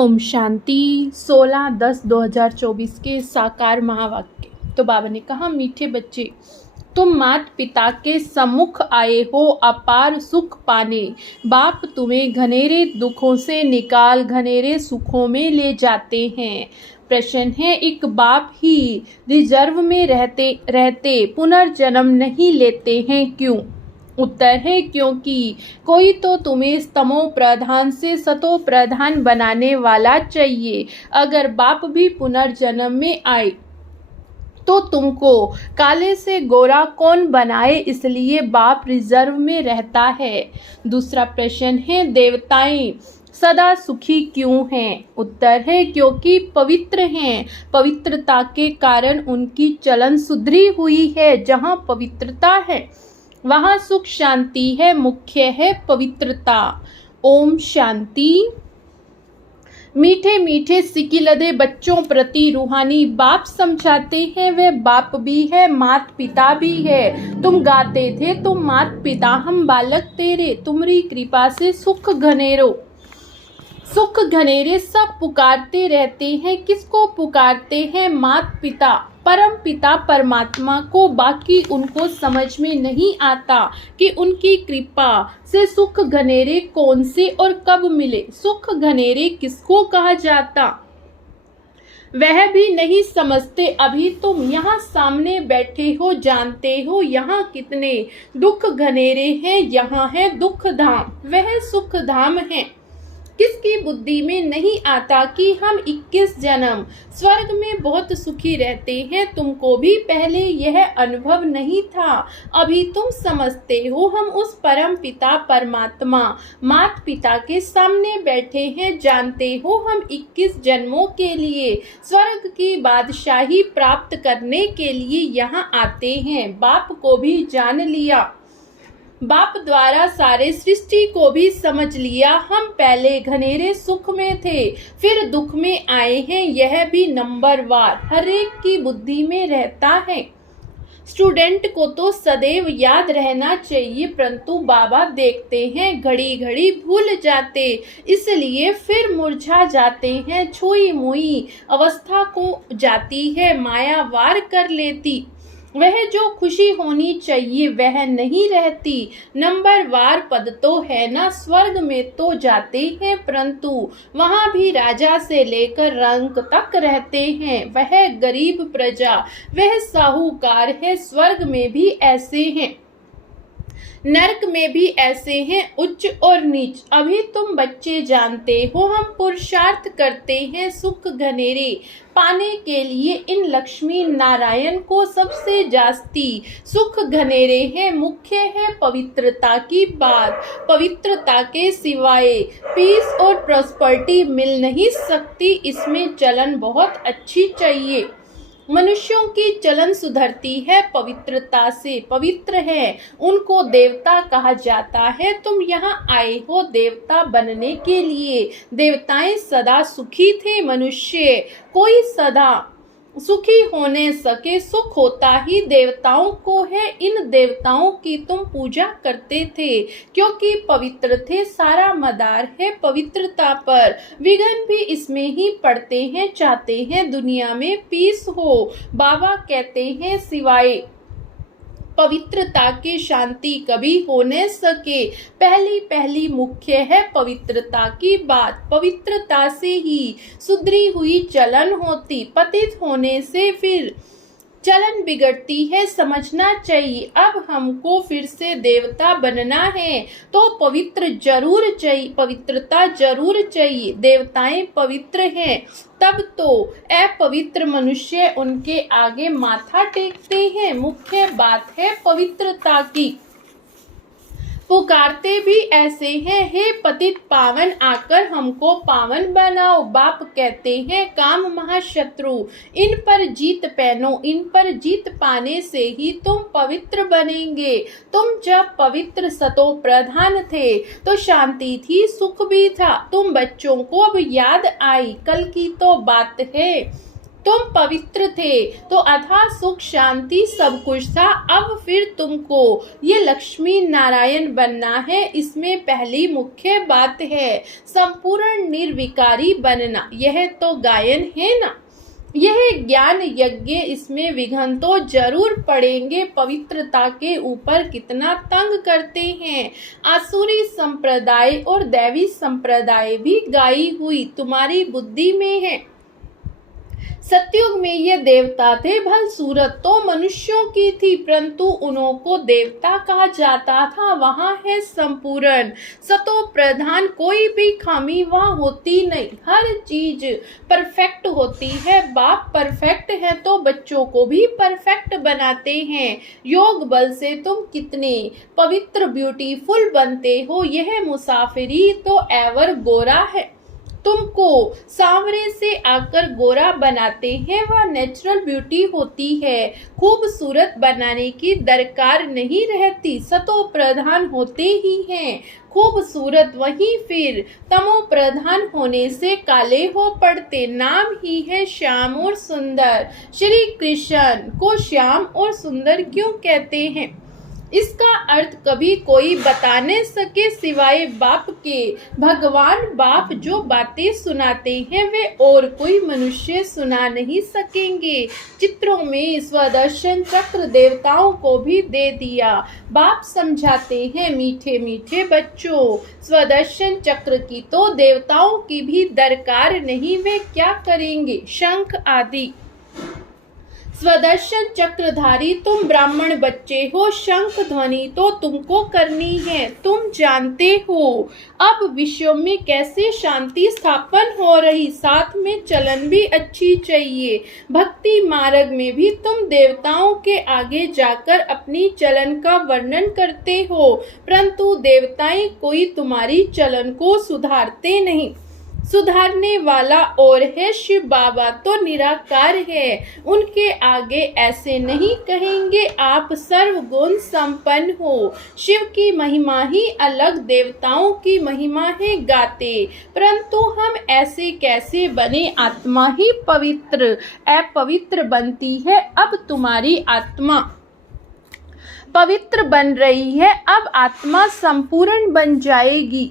ओम शांति 16/10/2024 के साकार महावाक्य। तो बाबा ने कहा, मीठे बच्चे, तुम माता पिता के सम्मुख आए हो अपार सुख पाने। बाप तुम्हें घनेरे दुखों से निकाल घनेरे सुखों में ले जाते हैं। प्रश्न है, एक बाप ही रिजर्व में रहते रहते पुनर्जन्म नहीं लेते हैं, क्यों? उत्तर है, क्योंकि कोई तो तुम्हें तमो प्रधान से सतो प्रधान बनाने वाला चाहिए। अगर बाप भी पुनर्जन्म में आए तो तुमको काले से गोरा कौन बनाए, इसलिए बाप रिजर्व में रहता है। दूसरा प्रश्न है, देवताएं सदा सुखी क्यों हैं? उत्तर है, क्योंकि पवित्र हैं। पवित्रता के कारण उनकी चलन सुधरी हुई है। जहाँ पवित्रता है वहाँ सुख शांति है। मुख्य है पवित्रता। ओम शांति। मीठे मीठे सिकिलदे बच्चों प्रति रूहानी बाप समझाते हैं। वे बाप भी है, मात पिता भी है। तुम गाते थे, तुम मात पिता हम बालक तेरे, तुम्हारी कृपा से सुख घनेरो सुख घनेरे सब पुकारते रहते हैं। किसको पुकारते हैं? मात पिता, परम पिता परमात्मा को। बाकी उनको समझ में नहीं आता कि उनकी कृपा से सुख घनेरे कौन से और कब मिले। सुख घनेरे किसको कहा जाता वह भी नहीं समझते। अभी तुम यहाँ सामने बैठे हो, जानते हो यहाँ कितने दुख घनेरे हैं। यहाँ है दुख धाम, वह सुख धाम है। किसकी बुद्धि में नहीं आता कि हम 21 जन्म स्वर्ग में बहुत सुखी रहते हैं। तुमको भी पहले यह अनुभव नहीं था। अभी तुम समझते हो हम उस परम पिता परमात्मा माता पिता के सामने बैठे हैं। जानते हो हम 21 जन्मों के लिए स्वर्ग की बादशाही प्राप्त करने के लिए यहाँ आते हैं। बाप को भी जान लिया, बाप द्वारा सारे सृष्टि को भी समझ लिया। हम पहले घनेरे सुख में थे, फिर दुख में आए हैं। यह भी नंबरवार हर एक की बुद्धि में रहता है। स्टूडेंट को तो सदैव याद रहना चाहिए, परंतु बाबा देखते हैं घड़ी घड़ी भूल जाते, इसलिए फिर मुरझा जाते हैं। छुई मुई अवस्था को जाती है, माया वार कर लेती। वह जो खुशी होनी चाहिए वह नहीं रहती। नंबरवार पद तो है ना, स्वर्ग में तो जाते हैं, परंतु वहाँ भी राजा से लेकर रंक तक रहते हैं। वह गरीब प्रजा, वह साहूकार है। स्वर्ग में भी ऐसे हैं, नरक में भी ऐसे हैं, उच्च और नीच। अभी तुम बच्चे जानते हो हम पुरुषार्थ करते हैं सुख घनेरे पाने के लिए। इन लक्ष्मी नारायण को सबसे जास्ती सुख घनेरे हैं। मुख्य है पवित्रता की बात। पवित्रता के सिवाय पीस और प्रॉस्पर्टी मिल नहीं सकती। इसमें चलन बहुत अच्छी चाहिए। मनुष्यों की चलन सुधरती है पवित्रता से। पवित्र है उनको देवता कहा जाता है। तुम यहाँ आए हो देवता बनने के लिए। देवताएं सदा सुखी थे, मनुष्य कोई सदा सुखी होने सके। सुख होता ही देवताओं को है। इन देवताओं की तुम पूजा करते थे क्योंकि पवित्र थे। सारा मदार है पवित्रता पर, विघ्न भी इसमें ही पड़ते हैं। चाहते हैं दुनिया में पीस हो। बाबा कहते हैं सिवाय पवित्रता की शांति कभी हो न सके। पहली मुख्य है पवित्रता की बात। पवित्रता से ही सुधरी हुई चलन होती। पतित होने से फिर चलन बिगड़ती है, समझना चाहिए। अब हमको फिर से देवता बनना है तो पवित्रता जरूर चाहिए। देवताएं पवित्र हैं, तब तो अपवित्र मनुष्य उनके आगे माथा टेकते हैं। मुख्य बात है पवित्रता की। पुकारते भी ऐसे हैं, हे पतित पावन आकर हमको पावन बनाओ। बाप कहते हैं काम महाशत्रु, इन पर जीत पहनो। इन पर जीत पाने से ही तुम पवित्र बनेंगे। तुम जब पवित्र सतो प्रधान थे तो शांति थी, सुख भी था। तुम बच्चों को अब याद आई, कल की तो बात है। तुम पवित्र थे तो अथा सुख शांति सब कुछ था। अब फिर तुमको ये लक्ष्मी नारायण बनना है। इसमें पहली मुख्य बात है संपूर्ण निर्विकारी बनना। यह तो गायन है ना, यह ज्ञान यज्ञ, इसमें विघ्न तो जरूर पड़ेंगे। पवित्रता के ऊपर कितना तंग करते हैं। आसुरी संप्रदाय और दैवी संप्रदाय भी गाई हुई तुम्हारी बुद्धि में है। सतयुग में ये देवता थे, भल सूरत तो मनुष्यों की थी, परंतु उन्हों को देवता कहा जाता था। वहाँ है संपूर्ण सतो प्रधान, कोई भी खामी वहाँ होती नहीं, हर चीज परफेक्ट होती है। बाप परफेक्ट है तो बच्चों को भी परफेक्ट बनाते हैं। योग बल से तुम कितने पवित्र ब्यूटीफुल बनते हो। यह मुसाफिरी तो एवर गोरा है, तुमको सांवरे से आकर गोरा बनाते हैं। वह नेचुरल ब्यूटी होती है, खूबसूरत बनाने की दरकार नहीं रहती। सतो प्रधान होते ही हैं खूबसूरत, वहीं फिर तमो प्रधान होने से काले हो पड़ते। नाम ही है श्याम और सुंदर। श्री कृष्ण को श्याम और सुंदर क्यों कहते हैं, इसका अर्थ कभी कोई बता नहीं सके सिवाय बाप के। भगवान बाप जो बातें सुनाते हैं वे और कोई मनुष्य सुना नहीं सकेंगे। चित्रों में स्वदर्शन चक्र देवताओं को भी दे दिया। बाप समझाते हैं मीठे मीठे बच्चों, स्वदर्शन चक्र की तो देवताओं की भी दरकार नहीं, वे क्या करेंगे। शंख आदि स्वदर्शन चक्रधारी तुम ब्राह्मण बच्चे हो, शंख ध्वनि तो तुमको करनी है। तुम जानते हो अब विश्व में कैसे शांति स्थापन हो रही, साथ में चलन भी अच्छी चाहिए। भक्ति मार्ग में भी तुम देवताओं के आगे जाकर अपनी चलन का वर्णन करते हो, परंतु देवताएं कोई तुम्हारी चलन को सुधारते नहीं। सुधारने वाला और है शिव बाबा तो निराकार है, उनके आगे ऐसे नहीं कहेंगे आप सर्वगुण संपन्न हो। शिव की महिमा ही अलग, देवताओं की महिमा है गाते, परंतु हम ऐसे कैसे बने। आत्मा ही पवित्र अपवित्र बनती है। अब तुम्हारी आत्मा पवित्र बन रही है, अब आत्मा संपूर्ण बन जाएगी।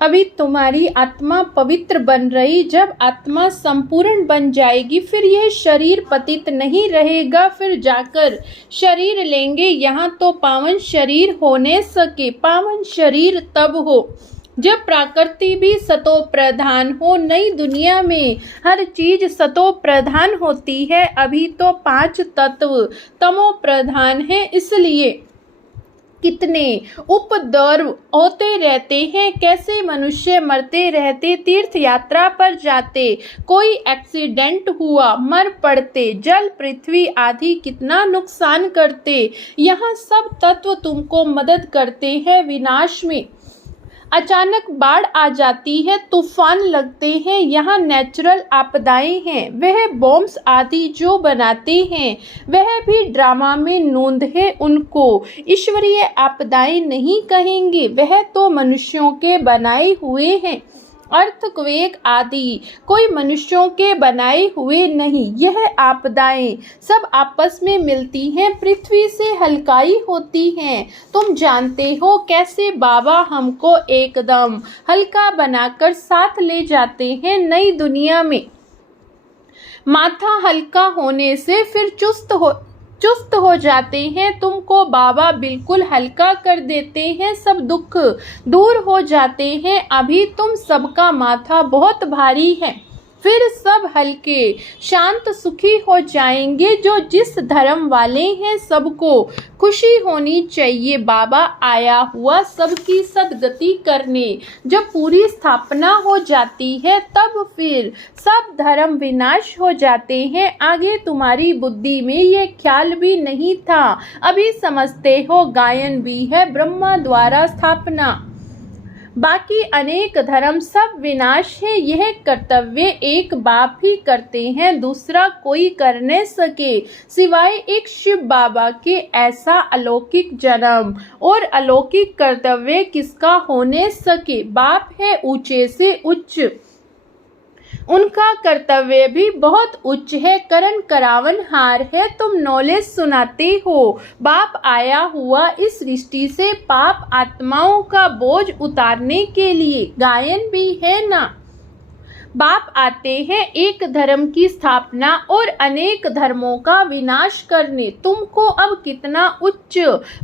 अभी तुम्हारी आत्मा पवित्र बन रही, जब आत्मा संपूर्ण बन जाएगी फिर यह शरीर पतित नहीं रहेगा, फिर जाकर शरीर लेंगे। यहाँ तो पावन शरीर होने सके। पावन शरीर तब हो जब प्रकृति भी सतो प्रधान हो। नई दुनिया में हर चीज सतो प्रधान होती है, अभी तो 5 तत्व तमो प्रधान है, इसलिए कितने उपद्रव होते रहते हैं। कैसे मनुष्य मरते रहते, तीर्थ यात्रा पर जाते, कोई एक्सीडेंट हुआ मर पड़ते, जल पृथ्वी आदि कितना नुकसान करते। यहाँ सब तत्व तुमको मदद करते हैं विनाश में। अचानक बाढ़ आ जाती है, तूफान लगते हैं, यहाँ नेचुरल आपदाएं हैं। वह बॉम्ब्स आदि जो बनाते हैं वह भी ड्रामा में नोंद है, उनको ईश्वरीय आपदाएं नहीं कहेंगे, वह तो मनुष्यों के बनाए हुए हैं। अर्थक्वेक आदि कोई मनुष्यों के बनाए हुए नहीं, यह आपदाएं सब आपस में मिलती हैं, पृथ्वी से हल्काई होती हैं। तुम जानते हो कैसे बाबा हमको एकदम हल्का बनाकर साथ ले जाते हैं नई दुनिया में। माथा हल्का होने से फिर चुस्त हो जाते हैं। तुमको बाबा बिल्कुल हल्का कर देते हैं, सब दुख दूर हो जाते हैं। अभी तुम सबका माथा बहुत भारी है, फिर सब हल्के शांत सुखी हो जाएंगे। जो जिस धर्म वाले हैं सबको खुशी होनी चाहिए। बाबा आया हुआ सबकी सदगति करने। जब पूरी स्थापना हो जाती है तब फिर सब धर्म विनाश हो जाते हैं। आगे तुम्हारी बुद्धि में ये ख्याल भी नहीं था, अभी समझते हो। गायन भी है ब्रह्मा द्वारा स्थापना, बाकी अनेक धर्म सब विनाश है। यह कर्तव्य एक बाप ही करते हैं, दूसरा कोई कर न सके सिवाय एक शिव बाबा के। ऐसा अलौकिक जन्म और अलौकिक कर्तव्य किसका होने सके। बाप है ऊंचे से उच्च, उनका कर्तव्य भी बहुत उच्च है, करण करावन हार है, तुम नॉलेज सुनाते हो। बाप आया हुआ इस सृष्टि से पाप आत्माओं का बोझ उतारने के लिए, गायन भी है ना। बाप आते हैं एक धर्म की स्थापना और अनेक धर्मों का विनाश करने। तुमको अब कितना उच्च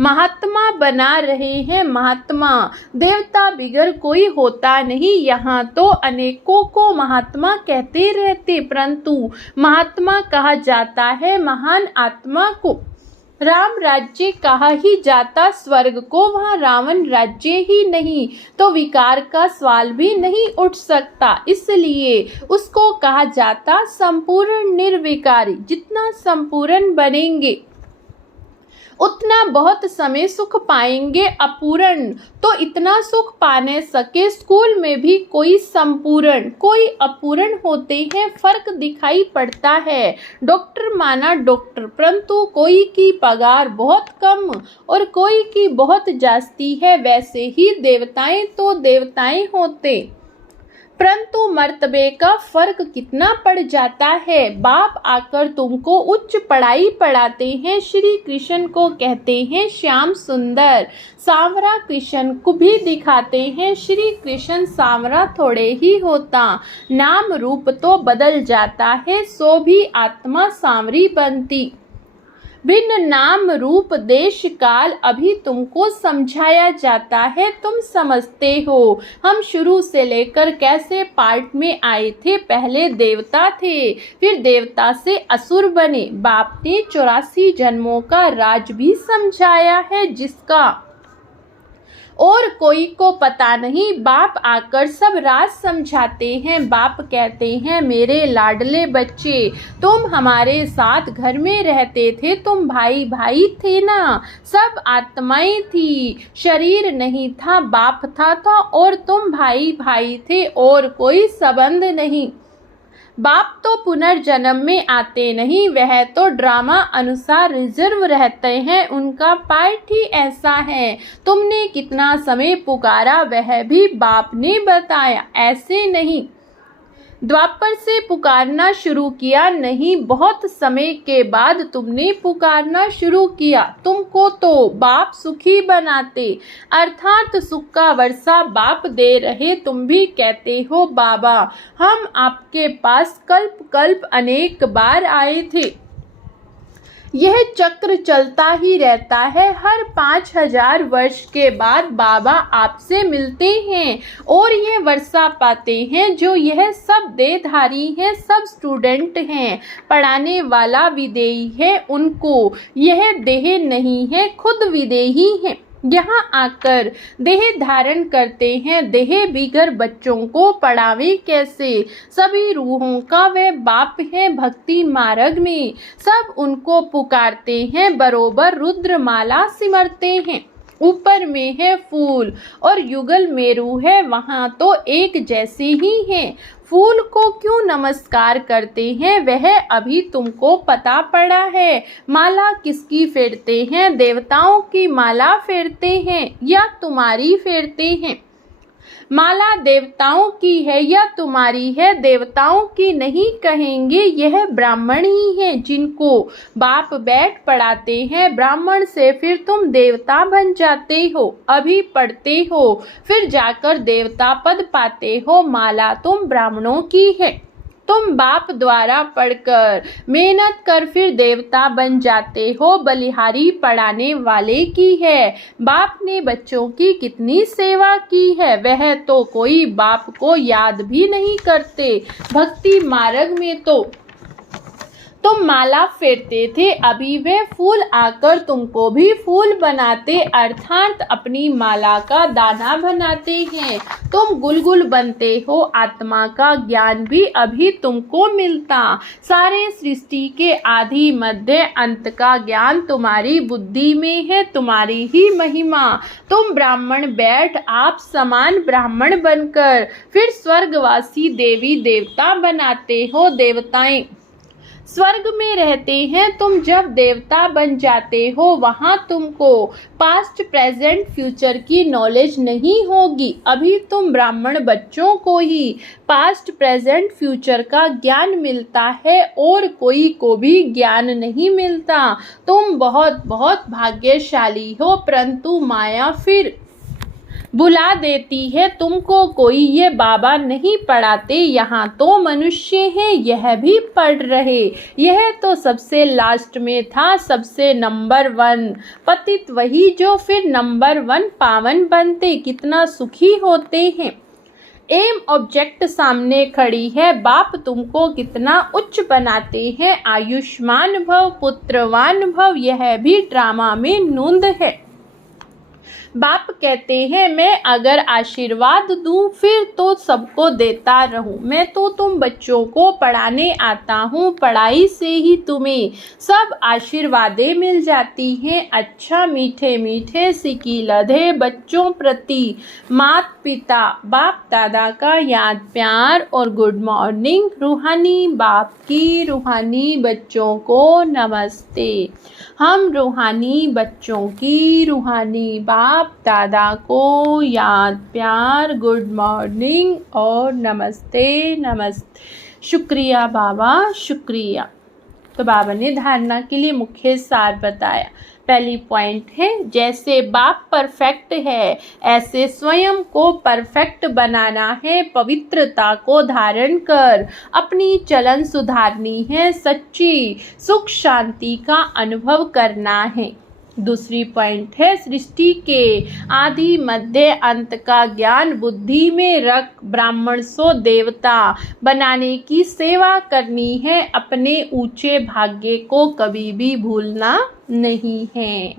महात्मा बना रहे हैं। महात्मा देवता बिगर कोई होता नहीं। यहाँ तो अनेकों को महात्मा कहते रहते, परंतु महात्मा कहा जाता है महान आत्मा को। राम राज्य कहा ही जाता स्वर्ग को, वहाँ रावण राज्य ही नहीं तो विकार का सवाल भी नहीं उठ सकता, इसलिए उसको कहा जाता संपूर्ण निर्विकारी। जितना संपूर्ण बनेंगे उतना बहुत समय सुख पाएंगे। अपूर्ण तो इतना सुख पा न सके। स्कूल में भी कोई संपूर्ण कोई अपूर्ण होते हैं, फर्क दिखाई पड़ता है। डॉक्टर माना डॉक्टर, परंतु कोई की पगार बहुत कम और कोई की बहुत जास्ती है। वैसे ही देवताएं तो देवताएं होते, परंतु मर्तबे का फर्क कितना पड़ जाता है। बाप आकर तुमको उच्च पढ़ाई पढ़ाते हैं। श्री कृष्ण को कहते हैं श्याम सुंदर, सांवरा कृष्ण को भी दिखाते हैं। श्री कृष्ण सांवरा थोड़े ही होता, नाम रूप तो बदल जाता है, सो भी आत्मा सांवरी बनती। भिन्न नाम रूप देश काल अभी तुमको समझाया जाता है, तुम समझते हो। हम शुरू से लेकर कैसे पार्ट में आए थे। पहले देवता थे, फिर देवता से असुर बने। बाप ने 84 जन्मों का राज भी समझाया है, जिसका और कोई को पता नहीं। बाप आकर सब राज समझाते हैं। बाप कहते हैं मेरे लाडले बच्चे, तुम हमारे साथ घर में रहते थे, तुम भाई भाई थे ना, सब आत्माएं थी, शरीर नहीं था, बाप था और तुम भाई भाई थे और कोई संबंध नहीं। बाप तो पुनर्जन्म में आते नहीं, वह तो ड्रामा अनुसार रिजर्व रहते हैं, उनका पार्ट ही ऐसा है। तुमने कितना समय पुकारा वह भी बाप ने बताया, ऐसे नहीं द्वापर से पुकारना शुरू किया नहीं, बहुत समय के बाद तुमने पुकारना शुरू किया। तुमको तो बाप सुखी बनाते, अर्थात सुख का वर्षा बाप दे रहे। तुम भी कहते हो बाबा हम आपके पास कल्प कल्प अनेक बार आए थे। यह चक्र चलता ही रहता है। हर 5000 वर्ष के बाद बाबा आपसे मिलते हैं और ये वर्षा पाते हैं। जो यह सब देहधारी हैं, सब स्टूडेंट हैं, पढ़ाने वाला विदेही है, उनको यह देह नहीं है, खुद विदेही है। यहाँ आकर देह धारण करते हैं। देह बिगर बच्चों को पढ़ावे कैसे। सभी रूहों का वह बाप है भक्ति मार्ग में, सब उनको पुकारते हैं, बरोबर रुद्रमाला सिमरते हैं। ऊपर में है फूल और युगल मेरू है, वहाँ तो एक जैसे ही हैं। फूल को क्यों नमस्कार करते हैं वह अभी तुमको पता पड़ा है। माला किसकी फेरते हैं, देवताओं की माला फेरते हैं या तुम्हारी फेरते हैं। माला देवताओं की है या तुम्हारी है, देवताओं की नहीं कहेंगे, यह ब्राह्मण ही है जिनको बाप बैठ पढ़ाते हैं। ब्राह्मण से फिर तुम देवता बन जाते हो, अभी पढ़ते हो फिर जाकर देवता पद पाते हो। माला तुम ब्राह्मणों की है, तुम बाप द्वारा पढ़कर मेहनत कर फिर देवता बन जाते हो। बलिहारी पढ़ाने वाले की है। बाप ने बच्चों की कितनी सेवा की है, वह तो कोई बाप को याद भी नहीं करते। भक्ति मार्ग में तो तुम माला फेरते थे, अभी वे फूल आकर तुमको भी फूल बनाते, अर्थात अपनी माला का दाना बनाते हैं। तुम गुलगुल बनते हो, आत्मा का ज्ञान भी अभी तुमको मिलता। सारे सृष्टि के आदि मध्य अंत का ज्ञान तुम्हारी बुद्धि में है, तुम्हारी ही महिमा। तुम ब्राह्मण बैठ आप समान ब्राह्मण बनकर फिर स्वर्गवासी देवी देवता बनाते हो। देवताएं स्वर्ग में रहते हैं तुम, जब देवता बन जाते हो वहाँ तुमको पास्ट प्रेजेंट फ्यूचर की नॉलेज नहीं होगी। अभी तुम ब्राह्मण बच्चों को ही पास्ट प्रेजेंट फ्यूचर का ज्ञान मिलता है और कोई को भी ज्ञान नहीं मिलता। तुम बहुत बहुत भाग्यशाली हो, परंतु माया फिर बुला देती है तुमको। कोई ये बाबा नहीं पढ़ाते, यहाँ तो मनुष्य हैं यह भी पढ़ रहे। यह तो सबसे लास्ट में था, सबसे नंबर 1 पतित वही जो फिर नंबर 1 पावन बनते, कितना सुखी होते हैं। एम ऑब्जेक्ट सामने खड़ी है, बाप तुमको कितना उच्च बनाते हैं। आयुष्मान भव पुत्रवान भव, यह भी ड्रामा में नूंद है। बाप कहते हैं मैं अगर आशीर्वाद दूं फिर तो सबको देता रहूं। मैं तो तुम बच्चों को पढ़ाने आता हूं, पढ़ाई से ही तुम्हें सब आशीर्वादें मिल जाती हैं। अच्छा मीठे मीठे सिकी लधे बच्चों प्रति माता पिता बाप दादा का याद प्यार और गुड मॉर्निंग। रूहानी बाप की रूहानी बच्चों को नमस्ते। हम रूहानी बच्चों की रूहानी बाप दादा को याद प्यार गुड मॉर्निंग और नमस्ते नमस्ते। शुक्रिया बाबा शुक्रिया। तो बाबा ने धारणा के लिए मुख्य सार बताया। पहली पॉइंट है, जैसे बाप परफेक्ट है ऐसे स्वयं को परफेक्ट बनाना है। पवित्रता को धारण कर अपनी चलन सुधारनी है। सच्ची सुख शांति का अनुभव करना है। दूसरी पॉइंट है, सृष्टि के आदि मध्य अंत का ज्ञान बुद्धि में रख ब्राह्मण सो देवता बनाने की सेवा करनी है। अपने ऊंचे भाग्य को कभी भी भूलना नहीं है।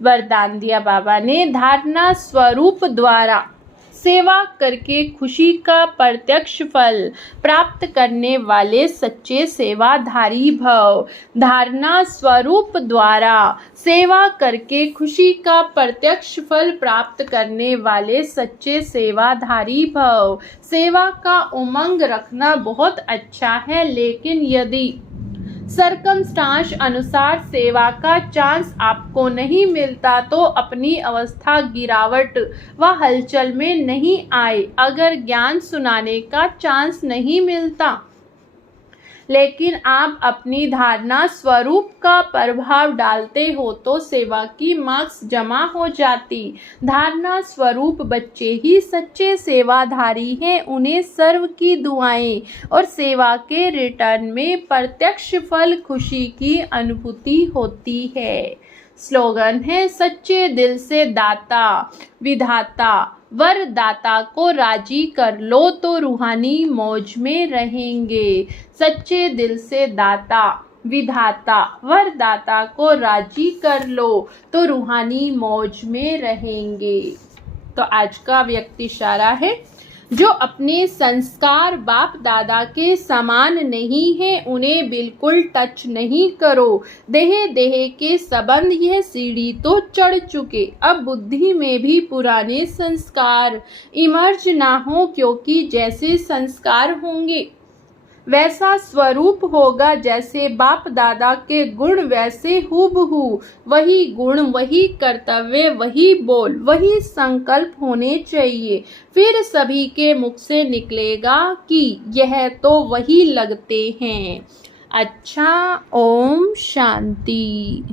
वरदान दिया बाबा ने, धारणा स्वरूप द्वारा सेवा करके खुशी का प्रत्यक्ष फल प्राप्त करने वाले सच्चे सेवाधारी भव। धारणा स्वरूप द्वारा सेवा करके खुशी का प्रत्यक्ष फल प्राप्त करने वाले सच्चे सेवाधारी भव। सेवा का उमंग रखना बहुत अच्छा है, लेकिन यदि सरकमस्टांस अनुसार सेवा का चांस आपको नहीं मिलता तो अपनी अवस्था गिरावट व हलचल में नहीं आए। अगर ज्ञान सुनाने का चांस नहीं मिलता लेकिन आप अपनी धारणा स्वरूप का प्रभाव डालते हो तो सेवा की मार्क्स जमा हो जाती। धारणा स्वरूप बच्चे ही सच्चे सेवाधारी हैं। उन्हें सर्व की दुआएं और सेवा के रिटर्न में प्रत्यक्ष फल खुशी की अनुभूति होती है। स्लोगन है, सच्चे दिल से दाता विधाता वरदाता को राजी कर लो तो रूहानी मौज में रहेंगे। सच्चे दिल से दाता विधाता वरदाता को राजी कर लो तो रूहानी मौज में रहेंगे। तो आज का व्यक्ति इशारा है, जो अपने संस्कार बाप दादा के समान नहीं है उन्हें बिल्कुल टच नहीं करो। देह देह के संबंध यह सीढ़ी तो चढ़ चुके, अब बुद्धि में भी पुराने संस्कार इमर्ज ना हो, क्योंकि जैसे संस्कार होंगे वैसा स्वरूप होगा। जैसे बाप दादा के गुण वैसे हूबहू वही गुण वही कर्तव्य वही बोल वही संकल्प होने चाहिए। फिर सभी के मुख से निकलेगा कि यह तो वही लगते हैं। अच्छा, ओम शांति।